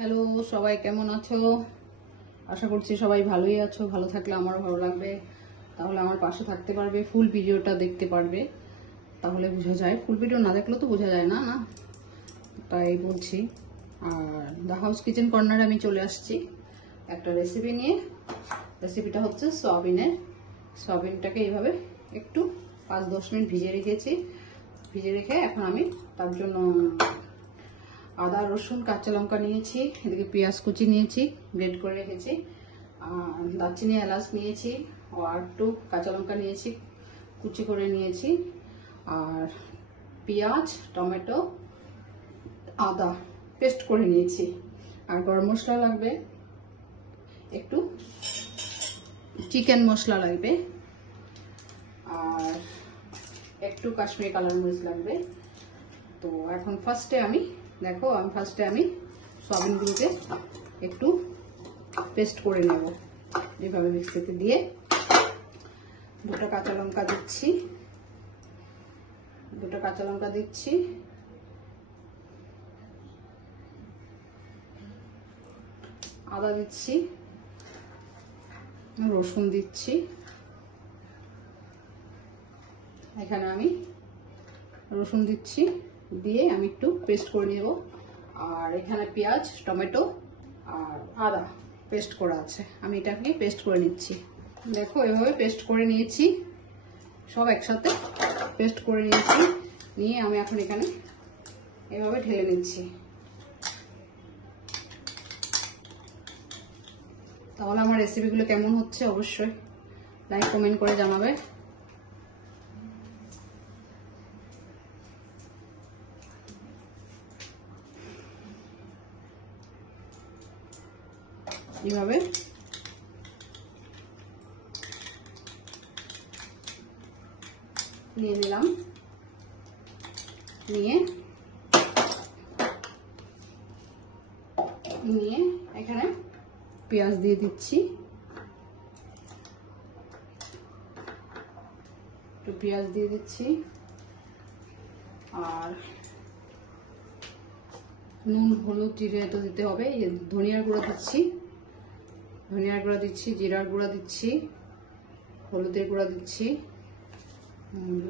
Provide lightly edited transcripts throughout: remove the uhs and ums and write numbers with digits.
Hello, সবাই কেমন আছো? আশা করছি সবাই ভালোই আছো। ভালো থাকলে আমারও ভালো লাগবে, তাহলে আমার পাশে থাকতে পারবে, ফুল ভিডিওটা দেখতে পারবে, তাহলে বোঝা যায়। ফুল ভিডিও না দেখলেও তো বোঝা যায় না, তাই বলছি। আর দ্য হাউস কিচেন কর্নারে আমি চলে আসছি একটা রেসিপি নিয়ে। রেসিপিটা হচ্ছে সয়াবিনের। সয়াবিনটাকে এইভাবে একটু 5-10 মিনিট ভিজিয়ে রেখেছি। ভিজিয়ে রেখে এখন আমি তার জন্য আদা, রসুন, কাঁচা লঙ্কা নিয়েছি, এদিকে পেঁয়াজ কুচি নিয়েছি, গ্রেড করে রেখেছি, দারচিনি, এলাচ নিয়েছি, আর একটু কাঁচা লঙ্কা নিয়েছি, কুচি করে নিয়েছি, আর পেঁয়াজ, টমেটো, আদা পেস্ট করে নিয়েছি। আর গরম মশলা লাগবে, একটু চিকেন মশলা লাগবে, আর একটু কাশ্মীরি কালার মরিচ লাগবে। তো এখন ফার্স্টে আমি সয়াবিনগুলোকে একটু পেস্ট করে নেব। যেভাবে মিক্সিতে দিয়ে দুটো কাঁচা লঙ্কা দিচ্ছি, আদা দিচ্ছি, রসুন দিচ্ছি। এখানে আমি রসুন দিচ্ছি, দিয়ে আমি একটু পেস্ট করে নেব। আর এখানে পেঁয়াজ, টমেটো আর আদা পেস্ট করা আছে, আমি এটাকে পেস্ট করে নিচ্ছি। দেখো, এভাবে পেস্ট করে নিয়েছি, সব একসাথে পেস্ট করে নিয়েছি। নিয়ে আমি এখন এখানে এভাবে ঢেলে নিচ্ছি। তাহলে আমার রেসিপিগুলো কেমন হচ্ছে অবশ্যই লাইক কমেন্ট করে জানাবে। এইভাবে নিয়ে নিলাম, নিয়ে এখানে পেঁয়াজ দিয়ে দিচ্ছি, আর নুন, হলুদ, জিরে তো দিতে হবে। ধনিয়ার গুঁড়া দিচ্ছি, জিরার গুঁড়া দিচ্ছি, হলুদের গুঁড়া দিচ্ছি,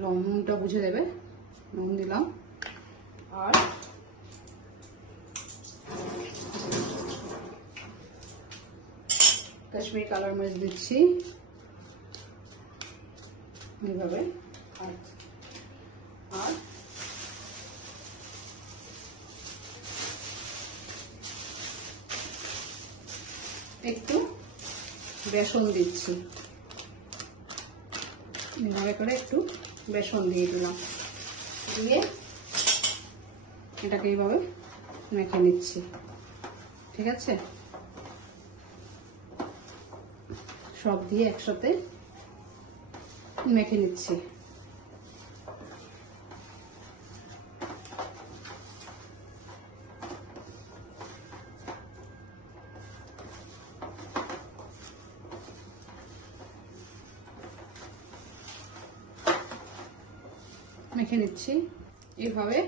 নুনটা বুঝে দেবে, নুন দিলাম, আর কাশ্মীরি কালার মরিচ দিচ্ছি এইভাবে। আর একটু বেসন দিচ্ছি, এভাবে করে একটু বেসন দিয়ে দিলাম, দিয়ে এটাকে এইভাবে মেখে নিচ্ছি। ঠিক আছে, সব দিয়ে একসাথে মেখে নিচ্ছি। এইভাবে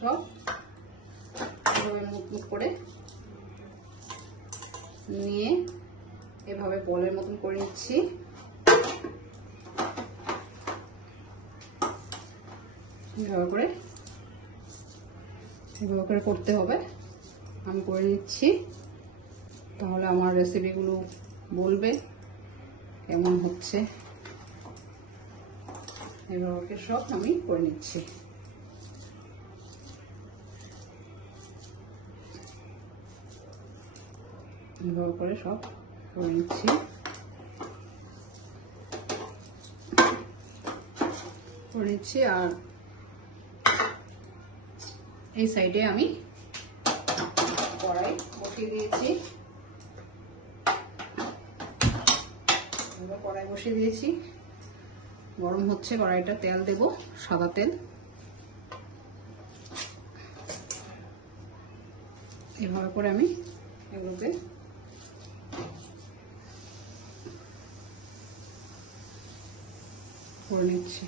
সব মুখ করে নিয়ে এভাবে বলের মতন করে নিচ্ছি। এভাবে করে করতে হবে, আমি করে নিচ্ছি। তাহলে আমার রেসিপিগুলো বলবে কেমন হচ্ছে। এভাবে সব আমি করে নিচ্ছি। এভাবে করে সব করে নিচ্ছি। আর এই সাইডে আমি কড়াই বসিয়ে দিয়েছি। গরম হচ্ছে কড়াইটা, তেল দেব, সাদা তেল। এভাবে করে আমি এগুলোকে করে নিচ্ছি।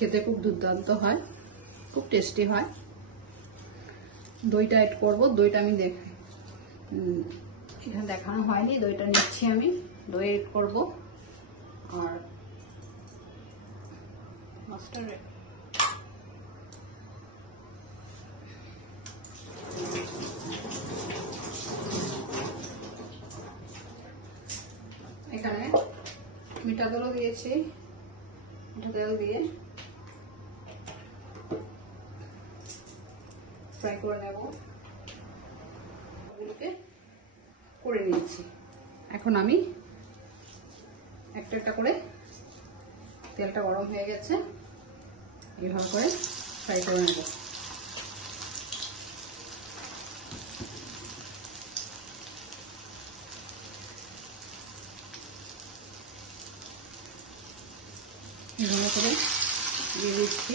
খেতে খুব দুর্দান্ত হয়, খুব টেস্টি হয়। দইটা অ্যাড করবো। দইটা আমি এখানে দেখানো হয়নি, দইটা নিচ্ছি আমি। দই অ্যাড করবো আর মাস্টার্ড এখানে মিঠা তেলও দিয়েছি। মিঠা তেল দিয়ে ফ্রাই করে নেব। ওগুলোকে করে নিয়েছি। এখন আমি একটা একটা করে, তেলটা গরম হয়ে গেছে, এইভাবে করে ফ্রাই করে নেব। এভাবে করে দিয়ে দিচ্ছি।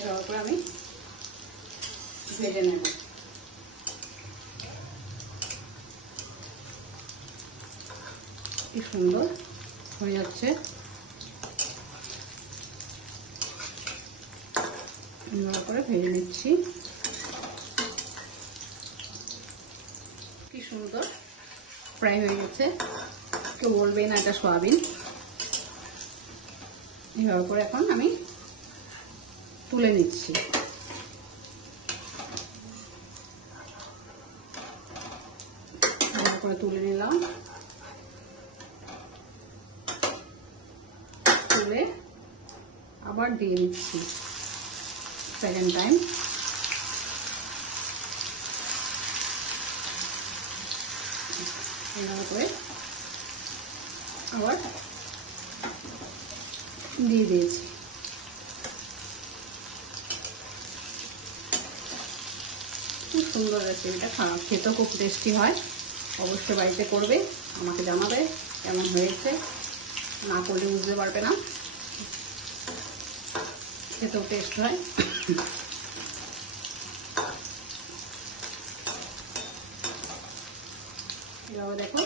এভাবে করে আমি ভেজে নেব। কি সুন্দর হয়ে যাচ্ছে। এভাবে করে ভেজে নিচ্ছি। কি সুন্দর ফ্রাই হয়ে গেছে, কেউ বলবে না এটা সয়াবিন। এভাবে করে এখন আমি তুলে নিচ্ছি। এভাবে করে তুলে নিলাম। তুলে আবার দিয়ে নিচ্ছি সেকেন্ড টাইম। এভাবে করে আবার দিয়ে দিয়েছি। খুব সুন্দর রেসিপিটা, খেতেও খুব টেস্টি হয়। অবশ্যই বাড়িতে করবে, আমাকে জানাবে কেমন হয়েছে। না করলে বুঝতে পারবে না, খেতেও টেস্ট হয়। এভাবে দেখো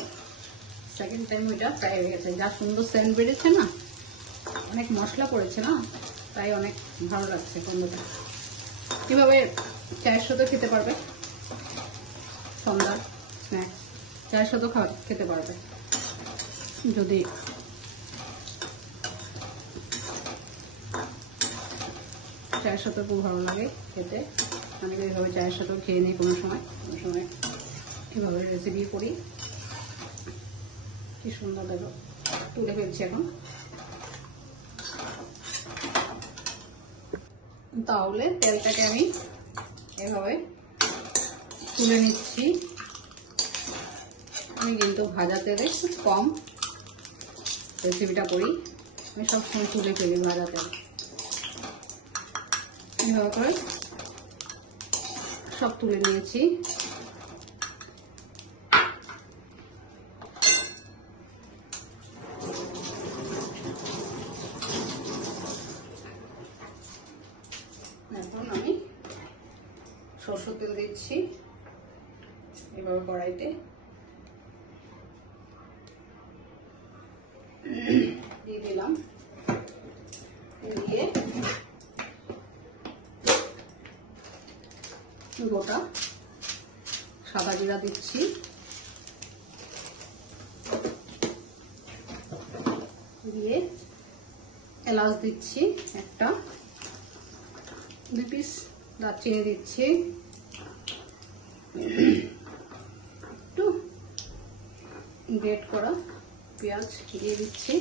সেকেন্ড টাইম ওইটা ফ্রাই হয়ে গেছে। যা সুন্দর সেন্ট বেরিয়েছে না, অনেক মশলা পড়েছে না, তাই অনেক ভালো লাগছে গন্ধটা। এভাবে চায়ের সাথে খেতে পারবে, সন্ধ্যার স্ন্যাক্স চায়ের সাথেও খেতে পারবে। যদি চায়ের সাথে খুব ভালো লাগে খেতে। আমি এইভাবে চায়ের সাথেও খেয়ে নিই কোনো সময় এভাবে রেসিপি করি। কি সুন্দর দেখো, তুলে ফেলছি এখন। তাহলে তেলটাকে আমি এভাবে তুলে নিচ্ছি। আমি কিন্তু ভাজা তেলে খুব কম রেসিপিটা করি, আমি সবসময় তুলে ফেলি ভাজা তেল। এভাবে করে সব তুলে নিয়েছি। এখন আমি সরষের তেল দিচ্ছি এভাবে কড়াইতে, দিয়ে দিলাম। দিয়ে গোটা সাদা জিরা দিচ্ছি, দিয়ে এলাচ দিচ্ছি একটা, 2 পিস দারচিনি দিচ্ছি, একটু গ্রেট করা পেঁয়াজ দিয়ে দিচ্ছি,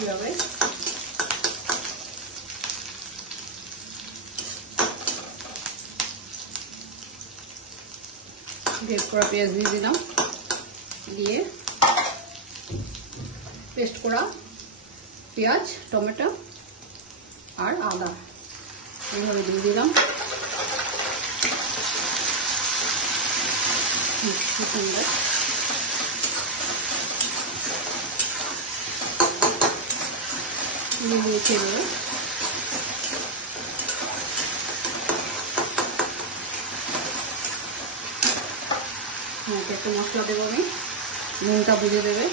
এভাবে গ্রেট করা পেঁয়াজ দিয়ে দিলাম, দিয়ে পেস্ট করা পেঁয়াজ, টমেটো আর আদা এইভাবে দিয়ে দিলাম। সুন্দর দিয়ে দিয়েছি এভাবে। একটা মশলা দেবো আমি, নুনটা বুঝে দেবে,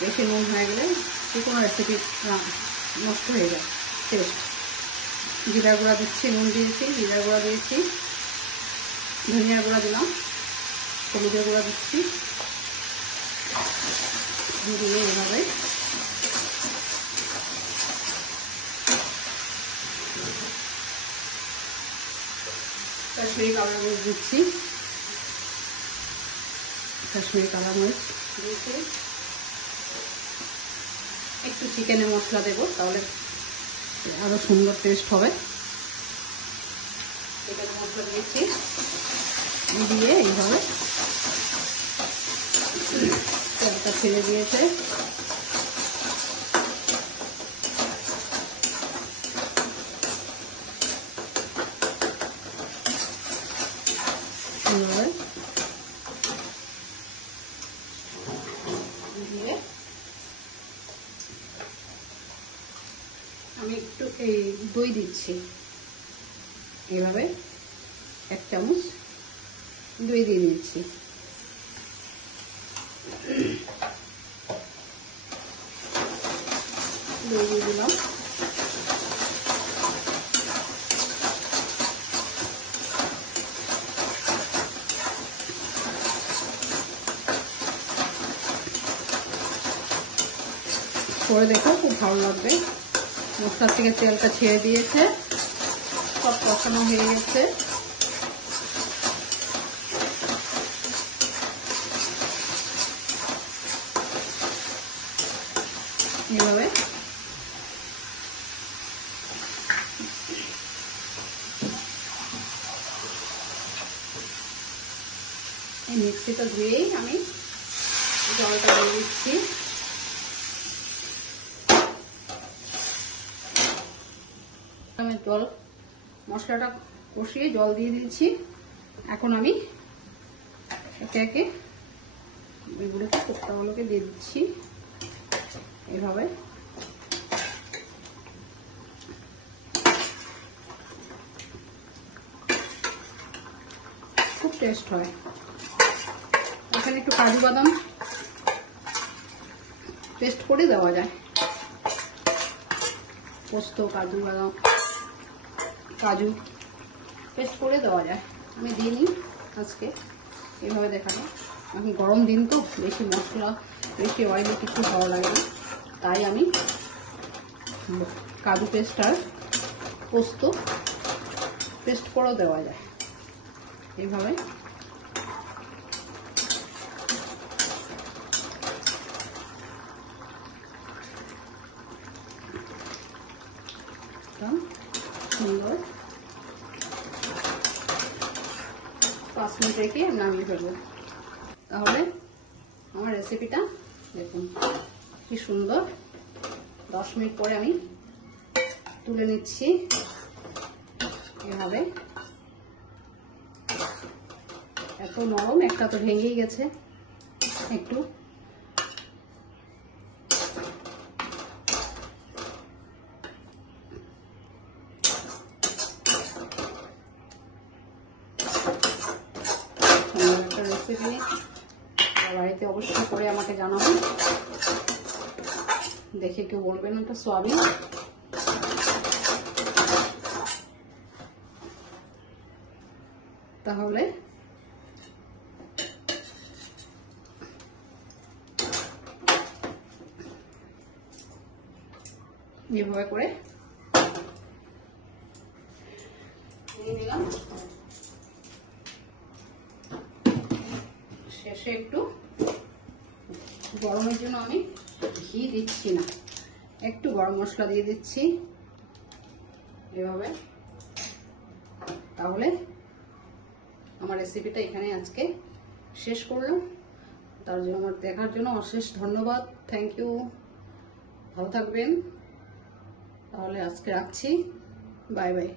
বেশি নুন হয়ে গেলে যে কোনো রেসিপি নষ্ট হয়ে যায় টেস্ট। জিরা গুঁড়া দিচ্ছি, নুন দিয়েছি, জিরা গুঁড়া দিয়েছি, ধনিয়া গুঁড়া দিলাম, হলুদের গুঁড়া দিচ্ছি, দিয়ে এভাবে কাশ্মীরি কালার মরিচ দিচ্ছি, কাশ্মীরি কালার মরিচ দিয়েছি। একটু চিকেনের মশলা দেবো, তাহলে আরো সুন্দর টেস্ট হবে। চিকেনের মশলা দিয়েছি, দিয়ে এইভাবে তেলটা ছেড়ে দিয়েছে। এইভাবে দিয়ে আমি একটু এই দই দিচ্ছি, এইভাবে 1 চামচ দই দিয়ে দিচ্ছি। দই দিয়ে দিলাম। করে দেখো, খুব ভালো লাগবে। মশলা থেকে তেলটা ছেড়ে দিয়েছে, সব কষানো হয়ে গেছে। এভাবে এই মিক্সিটা ধুয়েই আমি জলটা দিয়ে দিচ্ছি। আমি জল মশলাটা কষিয়ে জল দিয়ে দিয়েছি। এখন আমি একে একে এগুলোকে কোপ্তাগুলোকে দিয়ে দিচ্ছি এভাবে। খুব টেস্ট হয়। এখানে একটু কাজু বাদাম পেস্ট করে দেওয়া যায়, পোস্ত, কাজু বাদাম, কাজু পেস্ট করে দেওয়া যায়। আমি দিইনি আজকে, এভাবে দেখানো। এখন গরম দিন তো, বেশি মশলা বেশি অয়েলি কিছু ভালো লাগে না, তাই আমি কাজু পেস্ট আর পোস্ত পেস্ট করেও দেওয়া যায় এইভাবে। সুন্দর 5 মিনিট রেখে নামিয়ে ফেলবো। তাহলে আমার রেসিপিটা দেখুন কি সুন্দর। 10 মিনিট পরে আমি তুলে নিচ্ছি এভাবে। এত নরম, একটা তো ভেঙেই গেছে একটু। একটা রেসিপি বাড়িতে অবশ্যই করে আমাকে জানাবেন, দেখে কেউ বলবেন এটা সয়াবিন। তাহলে এভাবে করে নিয়ে নিলাম। শেষে একটু গরমের জন্য আমি ঘি দিচ্ছি না, একটু গরম মশলা দিয়ে দিচ্ছি এভাবে। তাহলে আমার রেসিপিটা এখানে আজকে শেষ করলাম। তার জন্য আমার দেখার জন্য অশেষ ধন্যবাদ, থ্যাংক ইউ। ভালো থাকবেন। তাহলে আজকে রাখছি, বাই বাই।